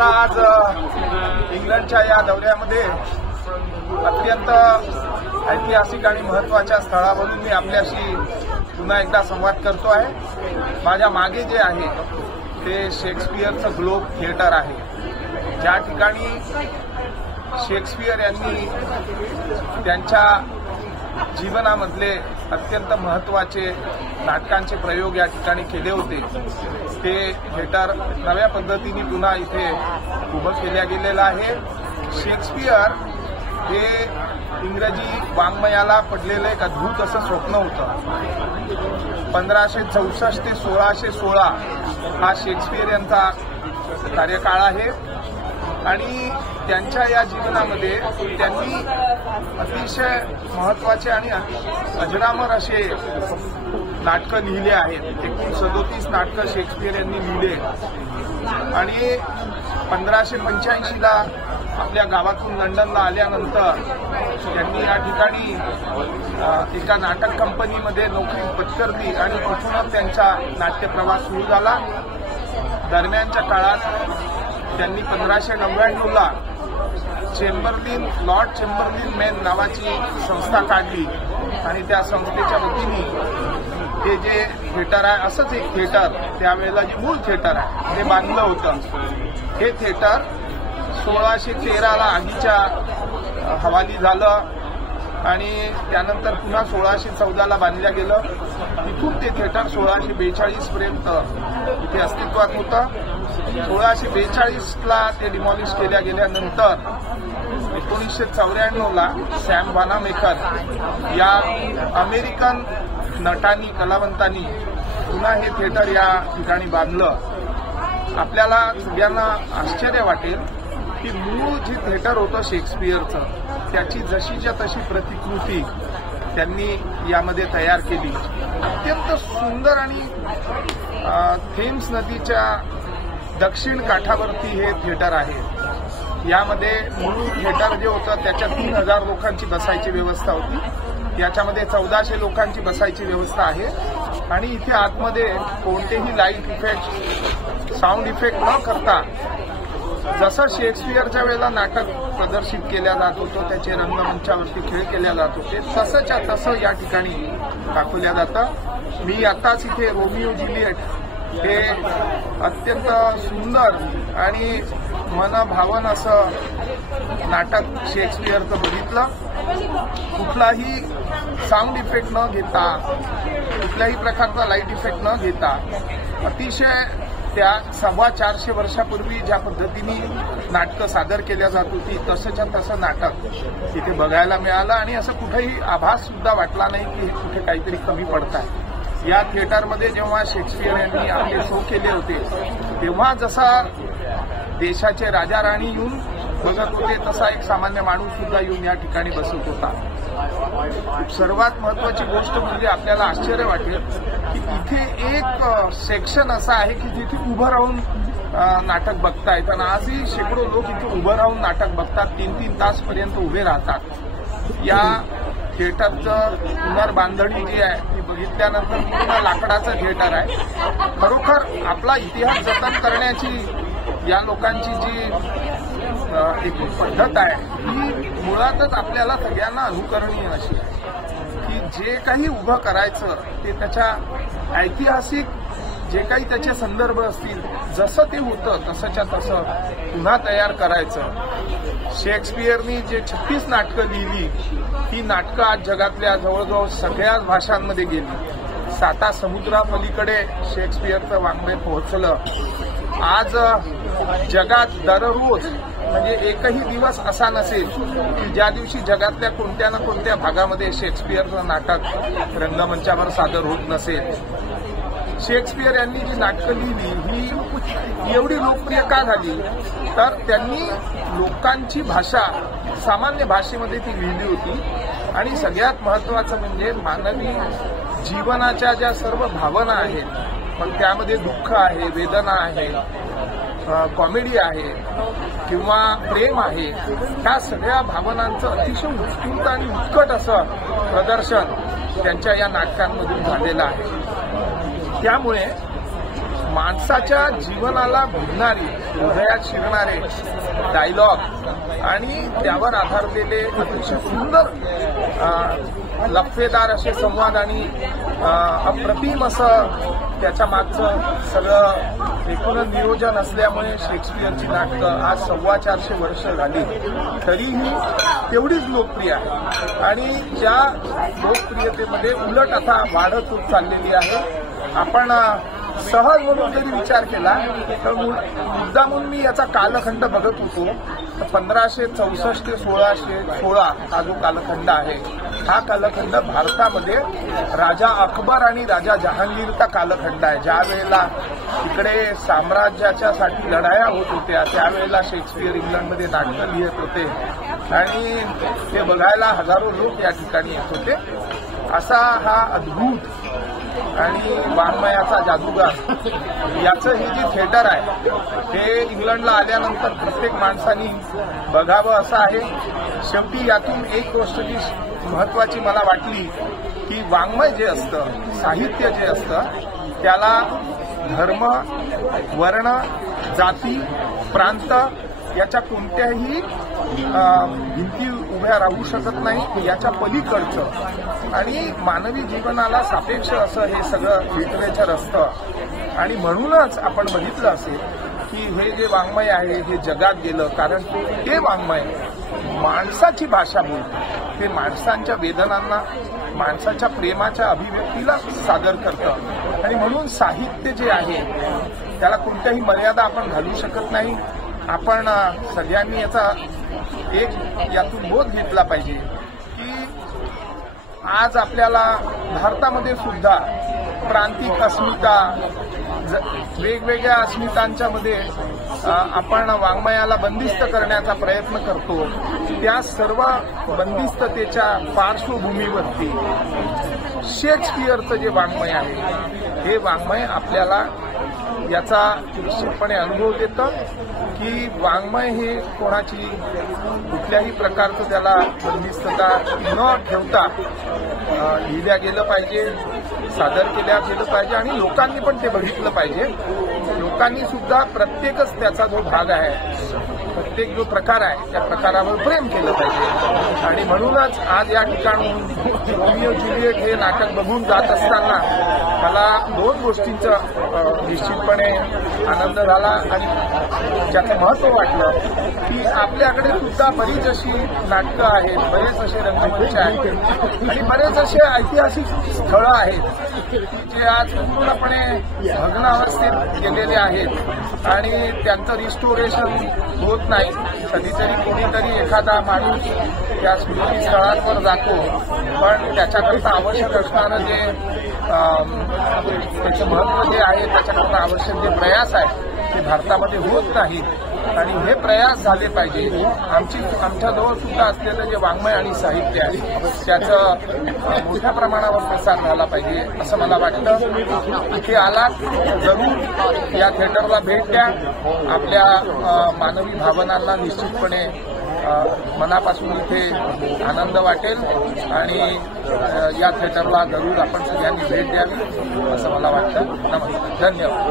मला आज इंग्लंडच्या या दौऱ्यामध्ये अत्यंत ऐतिहासिक आणि महत्त्वाच्या स्थळावरून मी आपल्याशी पुन्हा एकदा संवाद करतो आहे। माझ्या मागे जे आहे ते शेक्सपियरचं ग्लोब थिएटर आहे, ज्या ठिकाणी शेक्सपियर यांनी त्यांच्या जीवनामधले अत्यंत महत्त्वाचे नाटकांचे प्रयोग या ठिकाणी केले होते। ते थिएटर नव्या पद्धतीने पुन्हा इथे उभं केल्या गेलेलं आहे। शेक्सपियर हे इंग्रजी वाङ्मयाला पडलेलं एक अद्भुत असं स्वप्न होतं। 1564 ते 1616 हा शेक्सपियर यांचा कार्यकाळ आहे आणि त्यांच्या या जीवनामध्ये त्यांनी अतिशय महत्त्वाचे आणि अजरामर असे नाटकं लिहिले आहेत। एकूण 37 नाटकं शेक्सपियर यांनी लिहिले आणि 1585ला आपल्या गावातून लंडनला आल्यानंतर त्यांनी या ठिकाणी एका नाटक कंपनीमध्ये नोकरी पत्करली आणि तिथूनच त्यांचा नाट्यप्रवास सुरू झाला। दरम्यानच्या काळात त्यांनी 1599ला लॉर्ड चेंबरलिन मेन नावाची संस्था काढली आणि त्या संस्थेच्या वतीने हे जे थिएटर आहे, असंच एक थिएटर त्यावेळेला जे मूळ थिएटर आहे ते बांधलं होतं। हे थिएटर 1613ला आगीच्या हवाली झालं आणि त्यानंतर पुन्हा 1614ला बांधलं गेलं। तिथून ते थिएटर 1642 पर्यंत इथे अस्तित्वात होतं। 1642ला ते डिमॉलिश केल्या गेल्यानंतर 1994ला सॅम वानामेकर या अमेरिकन नटांनी कलावंतांनी पुन्हा हे थिएटर या ठिकाणी बांधलं। आपल्याला सगळ्यांना आश्चर्य वाटेल की मूळ जे थिएटर होतं शेक्सपियरचं, त्याची जशीच्या तशी प्रतिकृती त्यांनी यामध्ये तयार केली। अत्यंत सुंदर आणि थेम्स नदीच्या दक्षिण काठावरती हे थिएटर आहे। यामध्ये मूळ थिएटर जे होतं त्याच्यात 3000 लोकांची बसायची व्यवस्था होती, याच्यामध्ये 1400 लोकांची बसायची व्यवस्था आहे आणि इथे आतमध्ये कोणतेही लाईट इफेक्ट, साऊंड इफेक्ट न करता जसं शेक्सपियरच्या वेळेला नाटक प्रदर्शित केल्या जात होतं, त्याचे रंगमंचावरती खेळ केल्या जात होते, तसंच्या तसं या ठिकाणी दाखवल्या जातं। मी आताच इथे रोमिओ ज्युलिएट हे अत्यंत सुंदर आणि मनभावन असं नाटक शेक्सपियरचं बघितलं। कुठलाही साऊंड इफेक्ट न घेता, कुठल्याही प्रकारचा लाईट इफेक्ट न घेता, अतिशय त्या 450 वर्षापूर्वी ज्या पद्धतीने नाटकं सादर केल्या जात होती तसंच्या तसं नाटक इथे बघायला मिळालं आणि असं कुठेही आभास सुद्धा वाटला नाही की हे कुठे काहीतरी कमी पडत आहे। या थिएटरमध्ये जेव्हा शेक्सपियर यांनी आपले शो केले होते तेव्हा जसा देशाचे राजा राणी येऊन बघत होते तसा एक सामान्य माणूस सुद्धा येऊन या ठिकाणी बसत होता। सर्वात महत्वाची गोष्ट म्हणजे आपल्याला आश्चर्य वाटेल की इथे एक सेक्शन असा आहे की जिथे उभं राहून नाटक बघता येतं। आजही शेकडो लोक इथे उभं राहून नाटक बघतात, 3-3 तास पर्यंत उभे राहतात। या थिएटरचं पुनर्बांधणी जी आहे ती बघितल्यानंतर पूर्ण लाकडाचं थिएटर आहे। खरोखर आपला इतिहास जतन करण्याची या लोकांची जी एक पद्धत आहे ही मुळातच आपल्याला सगळ्यांना अनुकरणीय अशी आहे की जे काही उभं करायचं ते त्याच्या ऐतिहासिक जे काही त्याचे संदर्भ असतील, जसं ते होतं तसंच्या तसं पुन्हा तयार करायचं। शेक्सपियरनी जे 36 नाटकं लिहिली ही नाटकं आज जगातल्या जवळजवळ सगळ्याच भाषांमध्ये गेली। 7 समुद्रापलीकडे शेक्सपियरचं वाङ्मय पोहोचलं। आज जगात दररोज म्हणजे एकही दिवस असा नसेल की ज्या दिवशी जगातल्या कोणत्या ना कोणत्या भागामध्ये शेक्सपियरचं नाटक रंगमंचावर सादर होत नसेल। शेक्सपियर यांनी जी नाटकं लिहिली ही एवढी लोकप्रिय का झाली तर त्यांनी लोकांची भाषा सामान्य भाषेमध्ये ती लिहिली होती आणि सगळ्यात महत्त्वाचं म्हणजे मानवी जीवनाच्या ज्या सर्व भावना आहेत, पण त्यामध्ये दुःख आहे, वेदना आहे, कॉमेडी आहे किंवा प्रेम आहे, त्या सगळ्या भावनांचं अतिशय उत्स्फूर्त आणि उत्कट असं प्रदर्शन त्यांच्या या नाटकांमधून झालेलं आहे। त्यामुळे माणसाच्या जीवनाला भिडणारी हृदयात शिरणारे डायलॉग आणि त्यावर आधारलेले अतिशय सुंदर लफेदार असे संवाद आणि अप्रतिम असं त्याच्या मागचं सगळं एकूणच नियोजन असल्यामुळे शेक्सपियरची नाटकं आज 425 वर्ष झाली तरीही तेवढीच लोकप्रिय आहे आणि ज्या लोकप्रियतेमध्ये उलट आता वाढत होत चाललेली आहे. आपण सहज म्हणून जरी विचार केला तर मुद्दामून मी याचा कालखंड बघत होतो. 1564 ते 1616 हा जो कालखंड आहे हा कालखंड भारतामध्ये राजा अकबर आणि राजा जहांगीरचा कालखंड आहे. ज्या वेळेला इकडे साम्राज्याच्यासाठी लढाया होत होत्या त्यावेळेला शेक्सपियर इंग्लंडमध्ये नाटकं लिहित होते आणि ते बघायला हजारो लोक या ठिकाणी येत होते. असा हा अद्भुत आणि वाङ्मयाचा जादूगार याचं हे जे थिएटर आहे ते इंग्लंडला आल्यानंतर प्रत्येक माणसानी बघावं असं आहे. शेवटी यातून एक गोष्ट जी महत्वाची मला वाटली की वाङ्मय जे असतं साहित्य जे असतं त्याला धर्म वर्ण जाती प्रांत याच्या कोणत्याही भिंती उभ्या राहू शकत नाही. याच्या पलीकडचं आणि मानवी जीवनाला सापेक्ष असं हे सगळं लिटरेचर असतं आणि म्हणूनच आपण बघितलं असेल की हे जे वाङ्मय आहे हे जगात गेलं कारण ते वाङ्मय माणसाची भाषा बोलतं. ते माणसांच्या वेदनांना माणसाच्या प्रेमाच्या अभिव्यक्तीला सादर करतं आणि म्हणून साहित्य जे आहे त्याला कोणत्याही मर्यादा आपण घालू शकत नाही. आपण सगळ्यांनी याचा एक यातून बोध घेतला पाहिजे की आज आपल्याला भारतामध्ये सुद्धा प्रांतिक अस्मिता वेगवेगळ्या अस्मितांच्या मध्ये आपण वाङ्मयाला बंदिस्त करण्याचा प्रयत्न करतो. त्या सर्व बंदिस्ततेच्या पार्श्वभूमीवरती शेक्सपियरचं जे वाङ्मय आहे हे वाङ्मय आपल्याला याचा निश्चितपणे अनुभव देतं की वाङ्मय हे कोणाची कुठल्याही प्रकारचं त्याला बंदिस्तता न ठेवता लिहिल्या गेलं पाहिजे सादर केल्या गेलं पाहिजे आणि लोकांनी पण ते बघितलं पाहिजे. लोकांनी सुद्धा प्रत्येकच त्याचा जो भाग आहे प्रत्येक जो प्रकार आहे त्या प्रकारावर प्रेम केलं पाहिजे आणि म्हणूनच आज या ठिकाणून रोमिओ ज्युलिएट हे नाटक बघून जात असताना मला 2 गोष्टींचा निश्चितपणे आनंद झाला आणि ज्याचं महत्व वाटलं की आपल्याकडे सुद्धा बरीच अशी नाटकं आहेत बरेच असे रंगमंच आहेत आणि बरेच असे ऐतिहासिक स्थळं आहेत जे आज पूर्णपणे भग्न अवस्थेत गेलेले आहेत आणि त्यांचं रिस्टोरेशन होत नाही. कधीतरी कोणीतरी एखादा माणूस त्या स्मृती स्थळांवर जातो पण त्याच्याकरता आवश्यक असणारं जे त्याचं महत्व जे आहे त्याच्याकरता आवश्यक जे प्रयास आहे ते भारतामध्ये होत नाहीत आणि हे प्रयास झाले पाहिजे. आमच्याजवळ सुद्धा असलेलं जे वाङ्मय आणि साहित्य आहे त्याचं मोठ्या प्रमाणावर प्रसार झाला पाहिजे असं मला वाटतं. इथे आलात जरूर या थिएटरला भेट द्या. आपल्या मानवी भावनांना निश्चितपणे मनापासून इथे आनंद वाटेल आणि या थिएटरला जरूर आपण सगळ्यांनी भेट द्यावी असं मला वाटतं. नमस्कार, धन्यवाद.